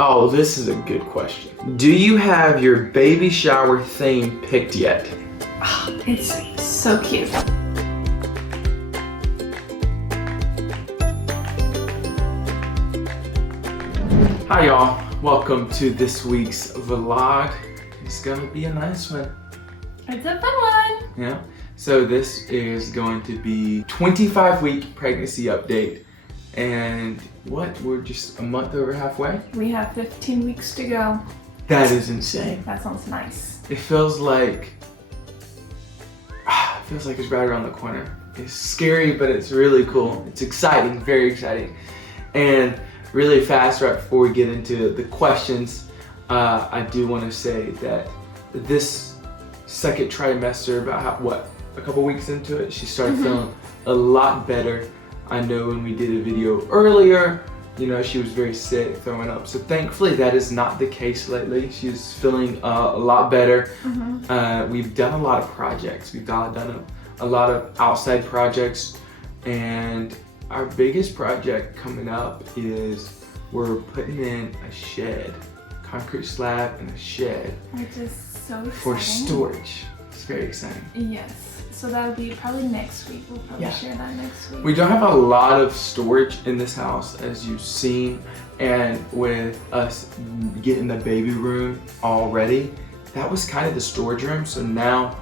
Oh, this is a good question. Do you have your baby shower theme picked yet? Oh, it's so cute. Hi y'all, welcome to this week's vlog. It's gonna be a nice one. It's a fun one. Yeah, so this is going to be 25-week pregnancy update. And we're just a month over halfway? We have 15 weeks to go. That is insane. That sounds nice. It feels like it's right around the corner. It's scary, but it's really cool. It's exciting, very exciting. And really fast, right before we get into the questions, I do want to say that this second trimester, about a couple weeks into it, she started feeling a lot better. I know when we did a video earlier, she was very sick, throwing up. So thankfully that is not the case lately. She's feeling a lot better. We've done a lot of projects. We've done a lot of outside projects. And our biggest project coming up is we're putting in a shed, concrete slab and a shed. Which is so exciting. For storage. It's very exciting. Yes. So that'll be probably next week. We'll probably share that next week. We don't have a lot of storage in this house, as you've seen, and with us getting the baby room already, that was kind of the storage room. So now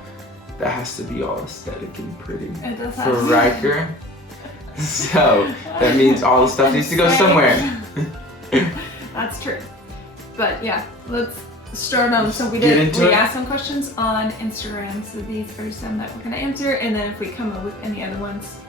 that has to be all aesthetic and pretty for Riker. So that means all the stuff needs to go somewhere. That's true. But yeah, let's start on. So we asked some questions on Instagram, so these are some that we're gonna answer, and then if we come up with any other ones,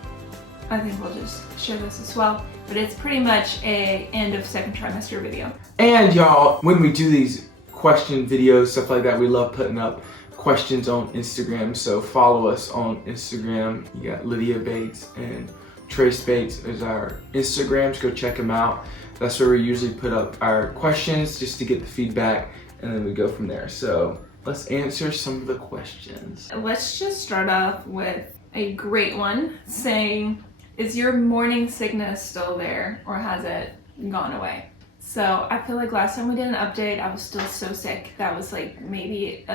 I think we'll just share this as well. But it's pretty much a end of second trimester video. And y'all, when we do these question videos, stuff like that, we love putting up questions on Instagram. So follow us on Instagram. You got Lydia Bates and Trace Bates as our Instagrams. Go check them out. That's where we usually put up our questions just to get the feedback, and then we go from there. So let's answer some of the questions. Let's just start off with a great one saying, is your morning sickness still there or has it gone away? So I feel like last time we did an update, I was still so sick. That was like maybe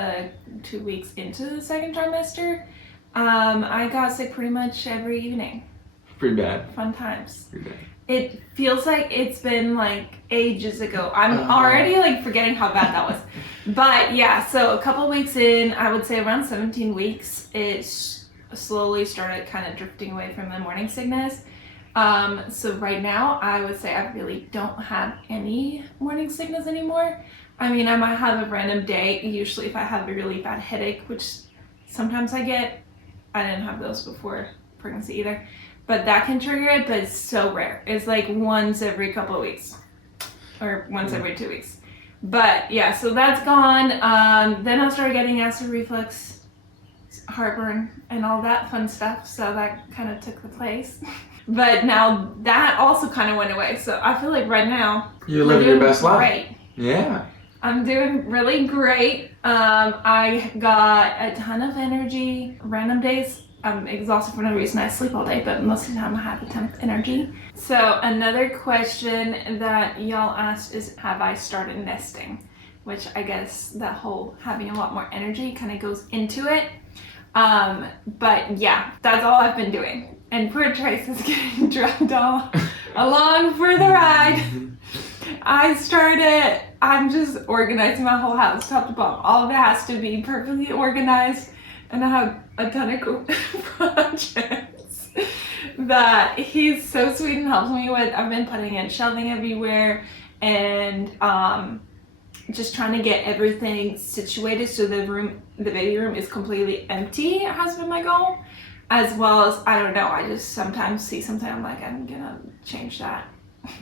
2 weeks into the second trimester. I got sick pretty much every evening. Pretty bad. Fun times. Pretty bad. It feels like it's been like ages ago. I'm already like forgetting how bad that was. But yeah, so a couple weeks in, I would say around 17 weeks, it slowly started kind of drifting away from the morning sickness. So right now, I would say I really don't have any morning sickness anymore. I mean, I might have a random day. Usually if I have a really bad headache, which sometimes I get, I didn't have those before pregnancy either. But that can trigger it, but it's so rare. It's like once every couple of weeks or once every 2 weeks. But yeah, so that's gone. Then I started getting acid reflux, heartburn, and all that fun stuff. So that kind of took the place. But now that also kind of went away. So I feel like right now, you're living your best life. Great. Yeah. I'm doing really great. I got a ton of energy. Random days, I'm exhausted for no reason. I sleep all day, but most of the time I have a ton of energy. So another question that y'all asked is, have I started nesting? Which I guess that whole having a lot more energy kind of goes into it. But yeah, that's all I've been doing. And poor Trace is getting dragged all along for the ride. I'm just organizing my whole house top to bottom. All of it has to be perfectly organized. And I have a ton of cool projects that he's so sweet and helps me with. I've been putting in shelving everywhere and just trying to get everything situated so the baby room is completely empty has been my goal. As well as, I don't know, I just sometimes see something, I'm like, I'm gonna change that.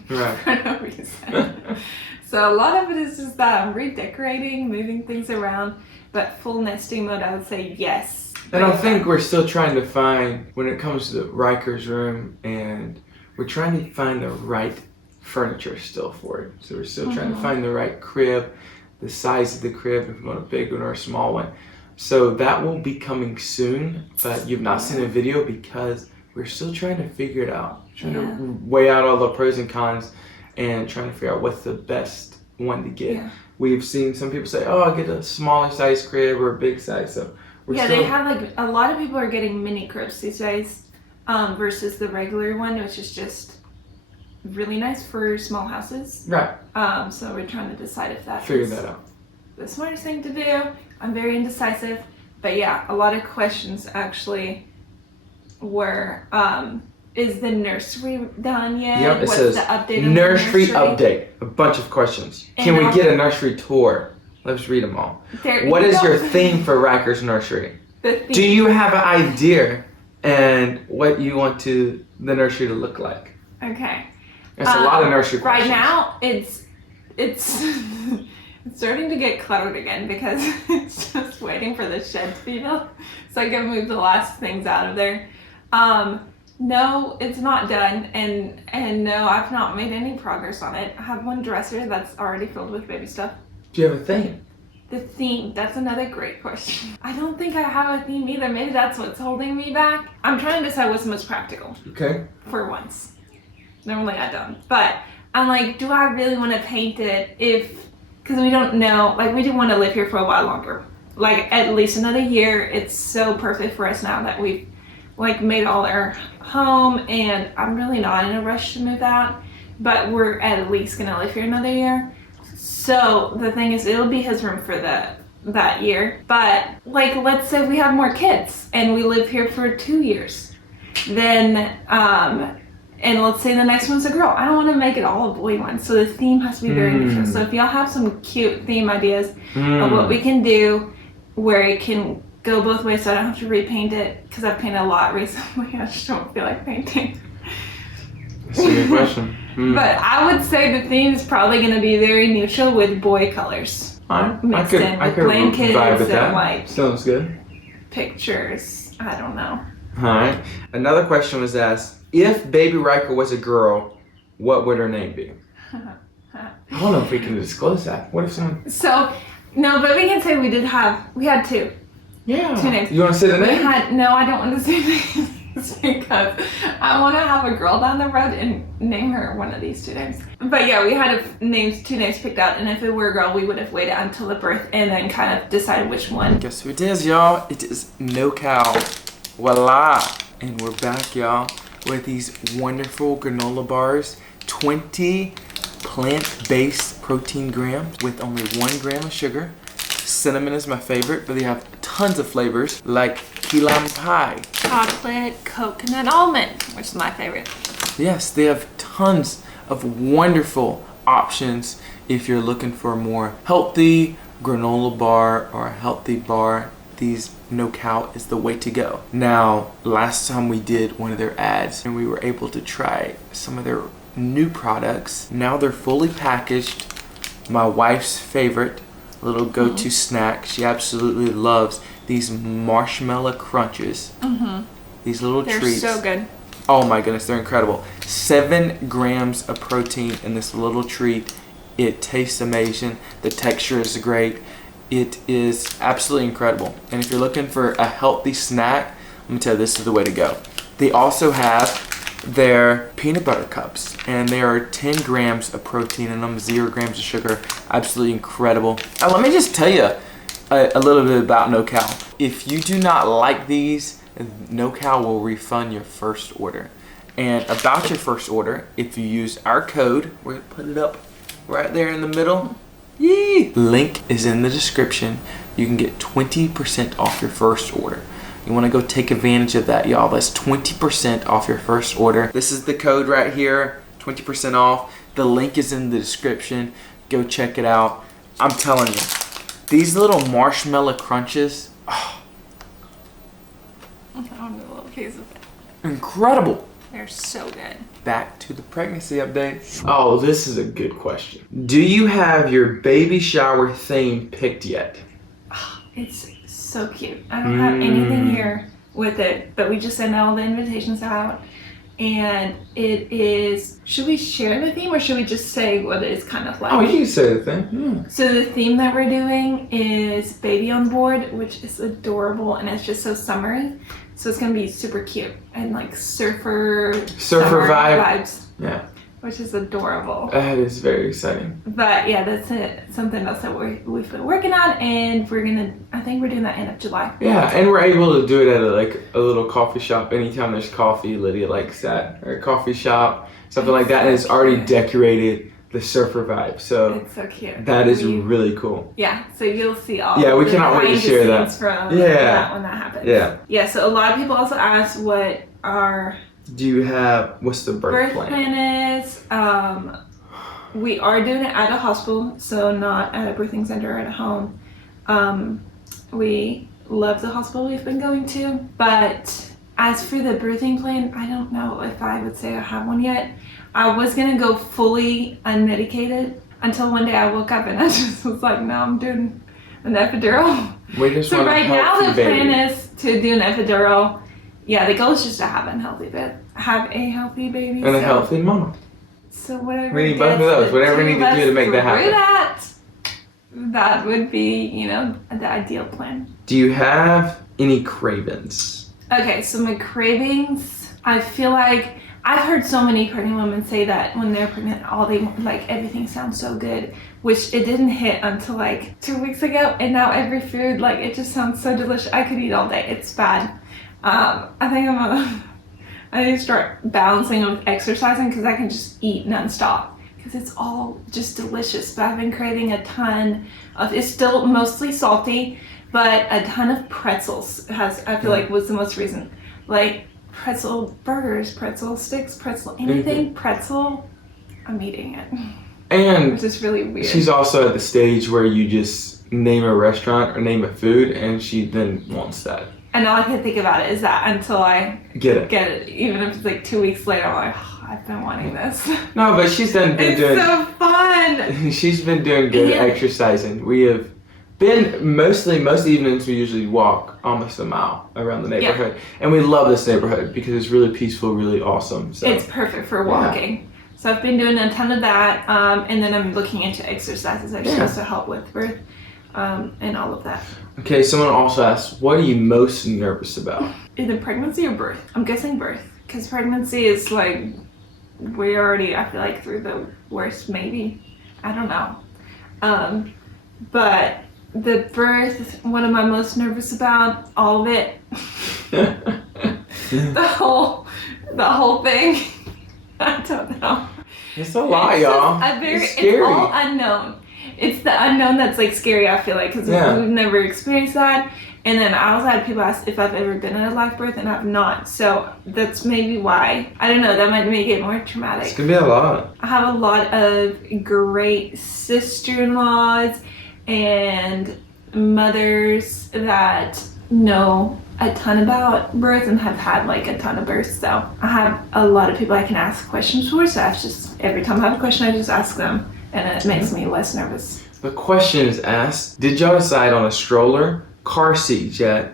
Right. For no reason. So a lot of it is just that I'm redecorating, moving things around. But full nesting mode, I would say yes. And I think we're still trying to find, when it comes to Riker's room, and we're trying to find the right furniture still for it. So we're still trying to find the right crib, the size of the crib, if we want a big one or a small one. So that will be coming soon, but you've not seen a video because we're still trying to figure it out. Trying to weigh out all the pros and cons and trying to figure out what's the best one to get. Yeah. We've seen some people say, "Oh, I'll get a smaller size crib or a big size." So they have like a lot of people are getting mini cribs these days, versus the regular one, which is just really nice for small houses. Right. So we're trying to decide if that Figure is that out. the smartest thing to do. I'm very indecisive, but yeah, a lot of questions actually were, is the nursery done yet? Yep, it What's says the update on nursery the nursery update. A bunch of questions. And Can we also- get a nursery tour? Let's read them all. What is your theme for Riker's Nursery? The theme. Do you have an idea and what you want the nursery to look like? Okay. That's a lot of nursery Right questions. now, it's it's starting to get cluttered again because it's just waiting for the shed to be built so I can move the last things out of there. No, it's not done, and no, I've not made any progress on it. I have one dresser that's already filled with baby stuff. Do you have a theme? The theme, that's another great question. I don't think I have a theme either. Maybe that's what's holding me back. I'm trying to decide what's most practical. Okay. For once. Normally I don't. But I'm like, do I really want to paint it because we don't know, like we do want to live here for a while longer. Like at least another year. It's so perfect for us now that we've like made all our home, and I'm really not in a rush to move out, but we're at least gonna live here another year. So the thing is, it'll be his room for that year. But like, let's say we have more kids and we live here for 2 years, then and let's say the next one's a girl. I don't want to make it all a boy one, so the theme has to be very neutral. So if y'all have some cute theme ideas of what we can do where it can go both ways, so I don't have to repaint it, because I've painted a lot recently. I just don't feel like painting. That's a good question. But I would say the theme is probably going to be very neutral with boy colors. I Mixed could in with vibe blankets with and that. like Sounds good. pictures. I don't know. All right. Another question was asked: if baby Riker was a girl, what would her name be? I don't know if we can disclose that. What if someone? So, no, but we can say we had two. Yeah. Two names. You want to say the name? No, I don't want to say names because I want to have a girl down the road and name her one of these two names. But yeah, we had two names picked out, and if it were a girl, we would have waited until the birth and then kind of decided which one. Guess who it is, y'all? It is No Cow. Voila. And we're back, y'all, with these wonderful granola bars. 20 plant-based protein grams with only 1 gram of sugar. Cinnamon is my favorite, but they have tons of flavors like key lime pie. Chocolate, coconut, almond, which is my favorite. Yes, they have tons of wonderful options if you're looking for a more healthy granola bar or a healthy bar. These No Cow is the way to go. Now, last time we did one of their ads and we were able to try some of their new products. Now they're fully packaged. My wife's favorite little go-to snack. She absolutely loves these marshmallow crunches. These little treats. They're so good. Oh my goodness, they're incredible. 7 grams of protein in this little treat. It tastes amazing. The texture is great. It is absolutely incredible. And if you're looking for a healthy snack, I'm gonna tell you, this is the way to go. They also have their peanut butter cups, and there are 10 grams of protein in them, 0 grams of sugar. Absolutely incredible. Now, let me just tell you a little bit about No Cow. If you do not like these, No Cow will refund your first order. And about your first order, if you use our code, we're gonna put it up right there in the middle. Yee! Link is in the description. You can get 20% off your first order. You want to go take advantage of that, y'all. That's 20% off your first order. This is the code right here, 20% off. The link is in the description. Go check it out. I'm telling you, these little marshmallow crunches, I want a little piece of it. incredible. They're so good. Back to the pregnancy update. Oh, this is a good question. Do you have your baby shower theme picked yet? It's so cute. I don't have anything here with it, but we just sent all the invitations out. And it is, should we share the theme or should we just say what it's kind of like? Oh, you can say the thing. So the theme that we're doing is Baby on Board, which is adorable and it's just so summery. So it's gonna be super cute and like surfer Surfer summer vibe. vibes. Yeah. which is adorable. That is very exciting. But yeah, that's something else that we've been working on, and I think we're doing that end of July. Yeah, and we're able to do it at a little coffee shop. Anytime there's coffee, Lydia likes that. Or a coffee shop, something like that, and it's already decorated the surfer vibe. So it's so cute. That is really cool. Yeah, so you'll see all we the cannot wait to share that. From that when that happens. Yeah, so a lot of people also ask what our what's the birth plan is. We are doing it at a hospital, so not at a birthing center or at a home. We love the hospital we've been going to, but as for the birthing plan, I don't know if I would say I have one yet. I was gonna go fully unmedicated until one day I woke up and I just was like, no, I'm doing an epidural. So right now the plan is to do an epidural. Yeah, the goal is just to have a healthy baby. And a healthy mama. So whatever. We need both of those. Whatever we need to do to make that happen. That would be, the ideal plan. Do you have any cravings? Okay, so my cravings, I feel like I've heard so many pregnant women say that when they're pregnant, everything sounds so good, which it didn't hit until 2 weeks ago, and now every food, it just sounds so delicious. I could eat all day. It's bad. I think I need to start balancing with exercising because I can just eat nonstop because it's all just delicious. But I've been craving a ton of, it's still mostly salty, but a ton of pretzels I feel like was the most recent. Pretzel burgers, pretzel sticks, pretzel anything, pretzel, I'm eating it. And which is really weird. She's also at the stage where you just name a restaurant or name a food and she then wants that. And all I can think about it is that until I get it. Even if it's 2 weeks later, I'm like, oh, I've been wanting this. No, but she's been doing... It's so fun! She's been doing good exercising. We have been most evenings we usually walk almost a mile around the neighborhood. Yeah. And we love this neighborhood because it's really peaceful, really awesome. So. It's perfect for walking. Yeah. So I've been doing a ton of that, and then I'm looking into exercises that are supposed to help with birth and all of that. Okay, someone also asked, what are you most nervous about? Either pregnancy or birth. I'm guessing birth, because pregnancy is we're already, I feel through the worst, maybe. I don't know. But the birth, what am I most nervous about? All of it. the whole thing. I don't know. It's a lot, y'all. It's all unknown. It's the unknown that's scary, I feel because we've never experienced that. And then I also had people ask if I've ever been in a live birth, and I've not. So that's maybe why. I don't know, that might make it more traumatic. It's gonna be a lot. I have a lot of great sister-in-laws and mothers that know a ton about birth and have had a ton of births. So I have a lot of people I can ask questions for. So every time I have a question, I just ask them. And it makes me less nervous. The question is asked, did y'all decide on a stroller car seat yet?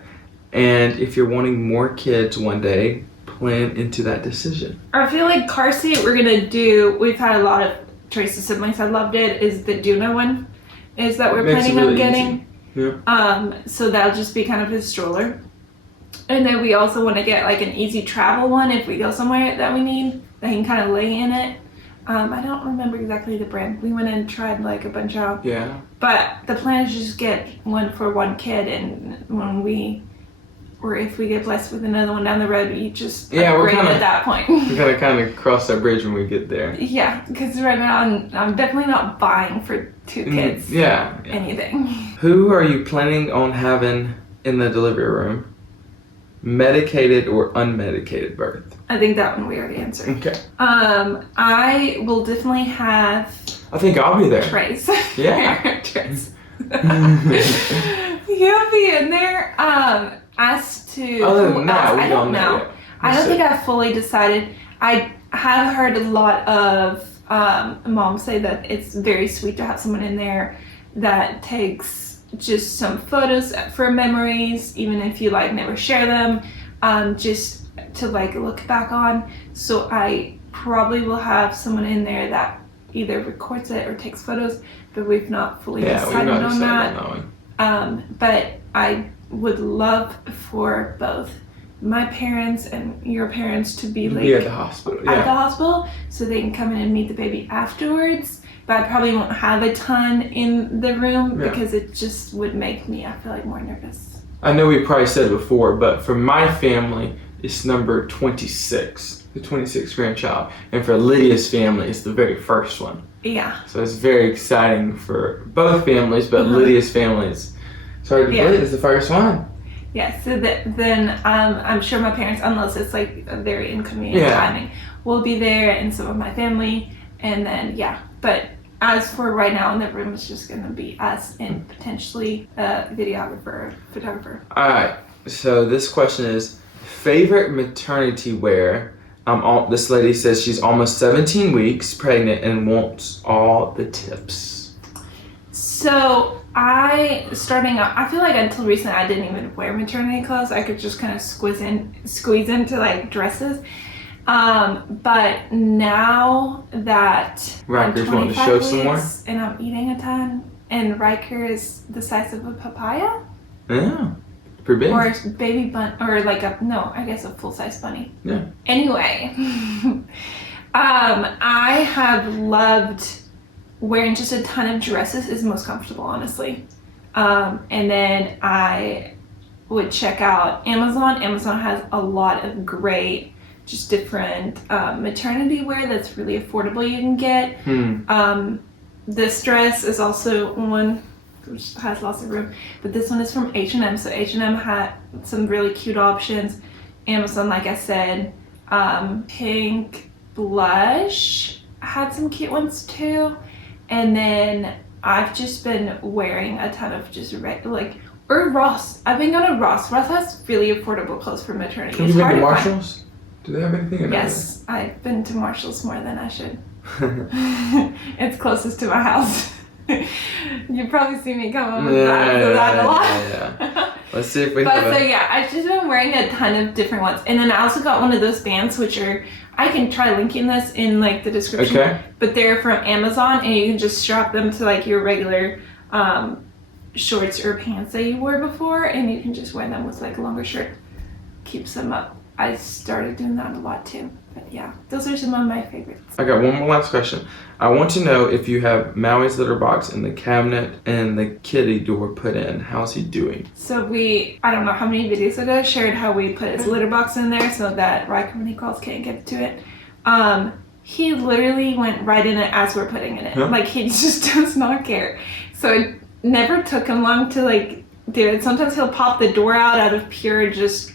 And if you're wanting more kids one day, plan into that decision. I feel like car seat we're gonna do, we've had a lot of choices siblings I loved it, is the Duna one, is that we're planning on getting. Yeah. So that'll just be kind of a stroller. And then we also want to get an easy travel one if we go somewhere that we need, that can kind of lay in it. I don't remember exactly the brand. We went and tried a bunch out. Yeah. But the plan is just get one for one kid, and if we get blessed with another one down the road, you just upgrade at that point. We gotta kind of cross that bridge when we get there. Yeah, because right now I'm definitely not buying for 2 kids. Anything. Who are you planning on having in the delivery room? Medicated or unmedicated birth? I think that one we already answered. Okay. I will definitely have. I think I'll be there. Trace. Yeah. Trace. He'll be in there. As to other than that, I don't know. I don't think I've fully decided. I have heard a lot of moms say that it's very sweet to have someone in there that takes just some photos for memories, even if you never share them, just to look back on. So I probably will have someone in there that either records it or takes photos, but we've not fully decided on that. But I would love for both my parents and your parents to be like at the hospital. Yeah. At the hospital, so they can come in and meet the baby afterwards. But I probably won't have a ton in the room because it just would make me, I feel like, more nervous. I know we probably said it before, but for my family, it's number 26, the 26th grandchild. And for Lydia's family, it's the very first one. Yeah. So it's very exciting for both families, but Lydia's family is, sorry to believe, it's the first one. Yeah, so then I'm sure my parents, unless it's like a very inconvenient timing, will be there and some of my family. And then, but as for right now in the room, it's just going to be us and potentially a videographer, photographer. All right, so this question is, favorite maternity wear? This lady says she's almost 17 weeks pregnant and wants all the tips. So I feel like until recently I didn't even wear maternity clothes. I could just kind of squeeze into like dresses. But now that Riker's wanting to show some more, and I'm eating a ton, and Riker is the size of a papaya. Yeah, pretty big. Or baby bun, or like I guess a full size bunny. Yeah. Anyway, I have loved wearing just a ton of dresses. Is most comfortable, honestly. And then I would check out Amazon. Amazon has a lot of great, just different maternity wear that's really affordable you can get. This dress is also one which has lots of room, but this one is from H&M. So H&M had some really cute options. Amazon, like I said, pink blush had some cute ones too. And then I've just been wearing a ton of just or Ross. I've been going to Ross. Ross has really affordable clothes for maternity. Have you been to Marshalls? Do they have anything in there? Yes, I've been to Marshalls more than I should. It's closest to my house. You probably see me come up with that a lot. Yeah. Let's see if we I've just been wearing a ton of different ones. And then I also got one of those bands, which are, I can try linking this in like the description. Okay. But they're from Amazon, and you can just strap them to like your regular shorts or pants that you wore before, and you can just wear them with like a longer shirt. Keeps them up. I started doing that a lot too. But yeah, those are some of my favorites. I got one more last question. I want to know if you have Maui's litter box in the cabinet and the kitty door put in. How's he doing? So I don't know how many videos ago, shared how we put his litter box in there so that Riker, when he calls, can't get to it. He literally went right in it as we're putting it in. Like, he just does not care. So it never took him long to like do it. Sometimes he'll pop the door out of pure just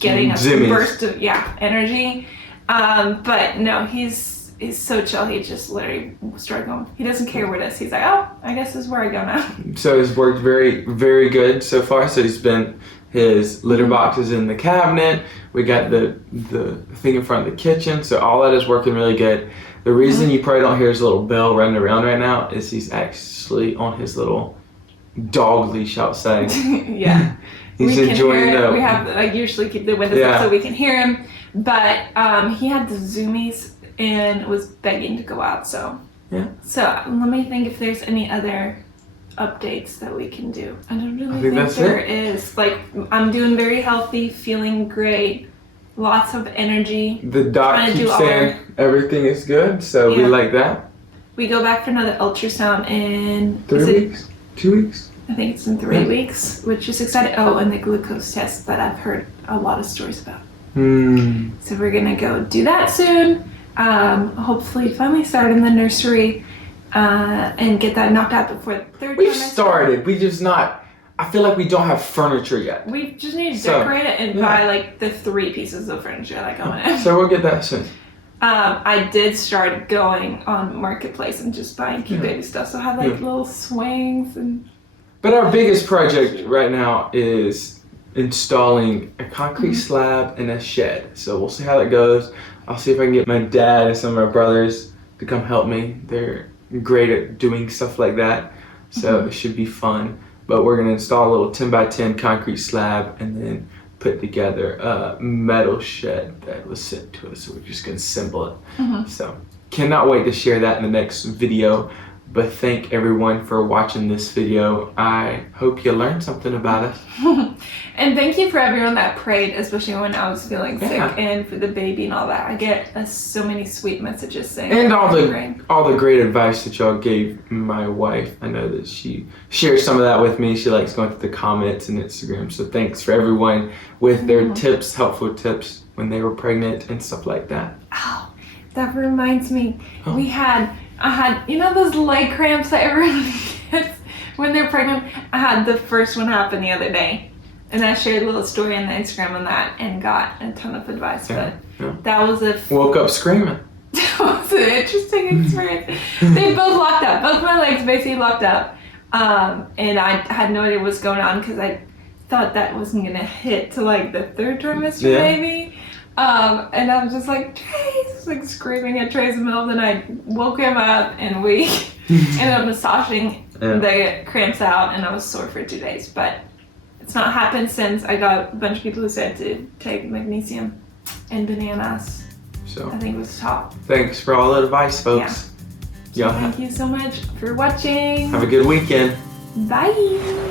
getting a burst of energy. But no, he's so chill. He just literally started going. He doesn't care where it is. He's like, oh, I guess this is where I go now. So it's worked very, very good so far. So his litter box is in the cabinet. We got the thing in front of the kitchen. So all that is working really good. The reason you probably don't hear his little bell running around right now is he's actually on his little dog leash outside. Yeah. He's enjoying it. We have usually keep the windows up so we can hear him. But he had the zoomies and was begging to go out. So let me think if there's any other updates that we can do. I don't really think there is. Like, I'm doing very healthy, feeling great, lots of energy. The doc keeps saying everything is good, so we like that. We go back for another ultrasound in 3 weeks? 2 weeks? I think it's in 3 weeks, which is exciting. Oh, and the glucose test that I've heard a lot of stories about. So we're gonna go do that soon. Hopefully finally start in the nursery and get that knocked out before the third We've started. We just not, I feel like we don't have furniture yet. We just need to decorate it and buy like the 3 pieces of furniture that go in it. So we'll get that soon. I did start going on Marketplace and just buying cute baby stuff. So I have like little swings and... But our biggest project right now is installing a concrete slab and a shed. So we'll see how that goes. I'll see if I can get my dad and some of my brothers to come help me. They're great at doing stuff like that. So it should be fun. But we're gonna install a little 10 by 10 concrete slab and then put together a metal shed that was sent to us. So we're just gonna assemble it. So cannot wait to share that in the next video. But thank everyone for watching this video. I hope you learned something about us. And thank you for everyone that prayed, especially when I was feeling sick Yeah. and for the baby and all that. I get so many sweet messages saying And all praying. the great advice that y'all gave my wife. I know that she shares some of that with me. She likes going through the comments and Instagram. So thanks for everyone with their tips, helpful tips when they were pregnant and stuff like that. Oh, that reminds me. Oh. I had, you know those leg cramps that everyone gets when they're pregnant? I had the first one happen the other day. And I shared a little story on the Instagram on that and got a ton of advice. Yeah, But that was woke up screaming. that was an interesting experience. They both locked up. Both my legs basically locked up. And I had no idea what was going on because I thought that wasn't going to hit to like the third trimester maybe. And I was just like, Trace, like screaming at Trace in the middle of the night. Woke him up and we ended up massaging the cramps out and I was sore for 2 days. But it's not happened since. I got a bunch of people who said to take magnesium and bananas. So I think it was top. thanks for all the advice, folks. Thank you so much for watching. Have a good weekend. Bye.